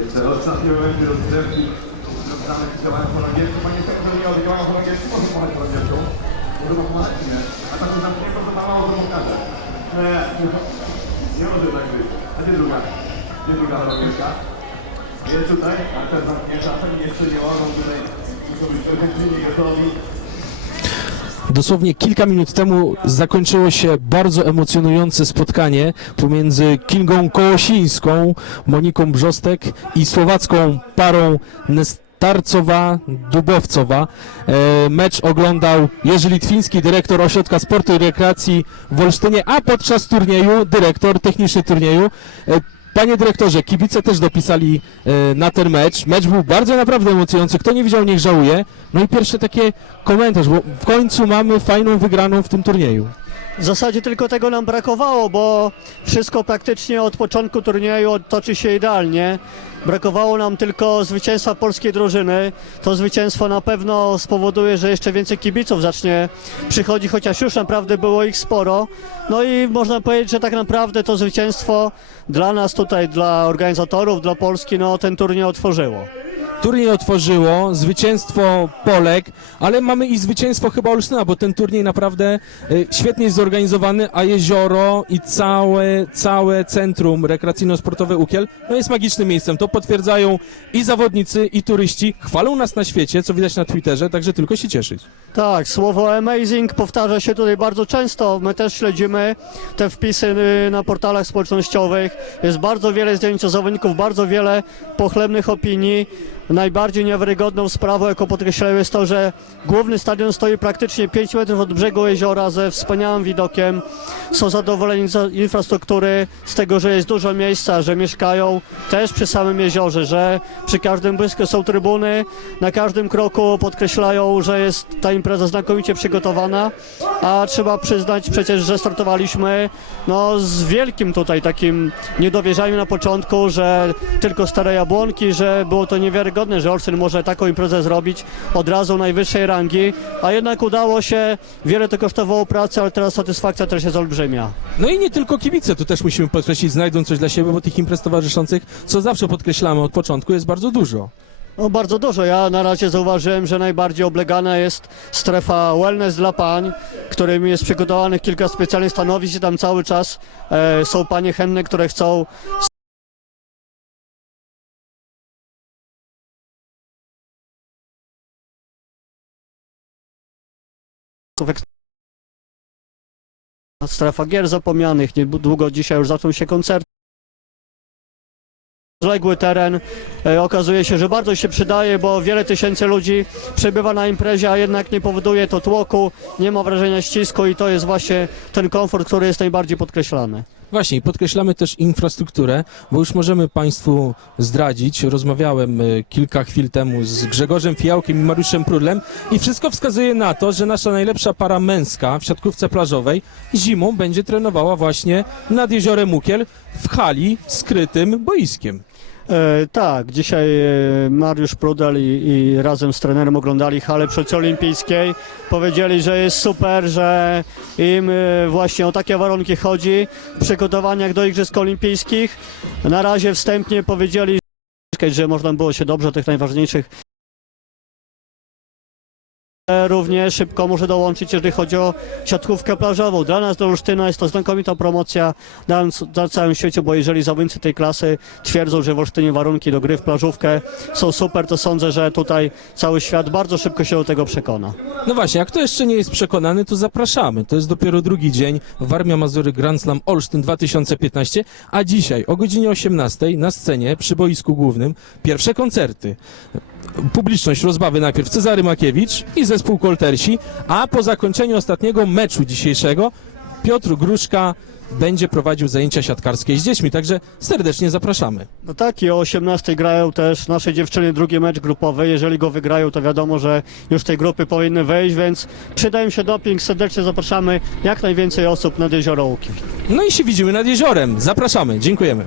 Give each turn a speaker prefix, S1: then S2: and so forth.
S1: Jeszcze ostatni moment rozgrzewki. Rozgramy działają po angielsku. Panie sekretarzu, nie oddziałają angielsku. Może pomagać po angielsku? Może pomagać, czy nie? A tak zamknięto, to mama o to pokaże. Nie, może tak być. A gdzie druga? Gdzie druga chorągiewka? Jest tutaj, a też zamknięta. Pewnie jeszcze nie mogą tutaj. Muszą być perfekcyjni, gotowi.
S2: Dosłownie kilka minut temu zakończyło się bardzo emocjonujące spotkanie pomiędzy Kingą Kołosińską, Moniką Brzostek i słowacką parą Nestarcowa-Dubowcowa. E, mecz oglądał Jerzy Litwiński, dyrektor Ośrodka Sportu i Rekreacji w Olsztynie, a podczas turnieju dyrektor techniczny turnieju. Panie dyrektorze, kibice też dopisali e, na ten mecz. Mecz był bardzo naprawdę emocjonujący. Kto nie widział, niech żałuje. No i pierwsze takie komentarz, bo w końcu mamy fajną wygraną w tym turnieju.
S3: W zasadzie tylko tego nam brakowało, bo wszystko praktycznie od początku turnieju toczy się idealnie. Brakowało nam tylko zwycięstwa polskiej drużyny. To zwycięstwo na pewno spowoduje, że jeszcze więcej kibiców zacznie przychodzić, chociaż już naprawdę było ich sporo. No i można powiedzieć, że tak naprawdę to zwycięstwo dla nas tutaj, dla organizatorów, dla Polski, no ten turniej otworzyło.
S2: Turniej otworzyło, zwycięstwo Polek, ale mamy i zwycięstwo chyba Olsztyna, bo ten turniej naprawdę y, świetnie jest zorganizowany, a jezioro i całe, całe centrum rekreacyjno-sportowe Ukiel no jest magicznym miejscem. To potwierdzają i zawodnicy, i turyści. Chwalą nas na świecie, co widać na Twitterze, także tylko się cieszyć.
S3: Tak, słowo amazing powtarza się tutaj bardzo często. My też śledzimy te wpisy y, na portalach społecznościowych. Jest bardzo wiele zdjęć zawodników, bardzo wiele pochlebnych opinii. Najbardziej niewiarygodną sprawą, jaką podkreślają, jest to, że główny stadion stoi praktycznie 5 metrów od brzegu jeziora ze wspaniałym widokiem. Są zadowoleni z infrastruktury, z tego, że jest dużo miejsca, że mieszkają też przy samym jeziorze, że przy każdym błysku są trybuny, na każdym kroku podkreślają, że jest ta impreza znakomicie przygotowana, a trzeba przyznać przecież, że startowaliśmy no, z wielkim tutaj takim niedowierzaniem na początku, że tylko stare jabłonki, że było to niewiarygodne, że Olsztyn może taką imprezę zrobić od razu najwyższej rangi, a jednak udało się, wiele to kosztowało pracy, ale teraz satysfakcja też jest olbrzymia.
S2: No i nie tylko kibice, tu też musimy podkreślić, znajdą coś dla siebie, bo tych imprez towarzyszących, co zawsze podkreślamy od początku, jest bardzo dużo.
S3: No bardzo dużo. Ja na razie zauważyłem, że najbardziej oblegana jest strefa wellness dla pań, którym jest przygotowanych kilka specjalnych stanowisk i tam cały czas e, są panie chętne, które chcą strefa gier zapomnianych. Niedługo dzisiaj już zaczną się koncerty. Zległy teren. E, okazuje się, że bardzo się przydaje, bo wiele tysięcy ludzi przebywa na imprezie, a jednak nie powoduje to tłoku, nie ma wrażenia ścisku i to jest właśnie ten komfort, który jest najbardziej podkreślany.
S2: Właśnie, podkreślamy też infrastrukturę, bo już możemy Państwu zdradzić. Rozmawiałem e, kilka chwil temu z Grzegorzem Fijałkiem i Mariuszem Prudlem i wszystko wskazuje na to, że nasza najlepsza para męska w siatkówce plażowej zimą będzie trenowała właśnie nad jeziorem Ukiel w hali skrytym boiskiem.
S3: E, tak, dzisiaj e, Mariusz Prudel i, i razem z trenerem oglądali halę przedolimpijskiej. Powiedzieli, że jest super, że im e, właśnie o takie warunki chodzi w przygotowaniach do Igrzysk Olimpijskich. Na razie wstępnie powiedzieli, że można było się dobrze tych najważniejszych Również szybko muszę dołączyć, jeżeli chodzi o siatkówkę plażową. Dla nas, do Olsztyna jest to znakomita promocja na, na całym świecie, bo jeżeli zawodnicy tej klasy twierdzą, że w Olsztynie warunki do gry w plażówkę są super, to sądzę, że tutaj cały świat bardzo szybko się do tego przekona.
S2: No właśnie, jak kto jeszcze nie jest przekonany, to zapraszamy. To jest dopiero drugi dzień Warmia Mazury Grand Slam Olsztyn 2015, a dzisiaj o godzinie 18 na scenie przy boisku głównym pierwsze koncerty. Publiczność rozbawy najpierw Cezary Makiewicz i zespół Koltersi, a po zakończeniu ostatniego meczu dzisiejszego Piotr Gruszka będzie prowadził zajęcia siatkarskie z dziećmi, także serdecznie zapraszamy.
S3: No tak, i o 18 grają też nasze dziewczyny drugi mecz grupowy. Jeżeli go wygrają, to wiadomo, że już tej grupy powinny wejść, więc przyda im się doping. Serdecznie zapraszamy jak najwięcej osób nad jezioro Łuki.
S2: No i się widzimy nad jeziorem. Zapraszamy. Dziękujemy.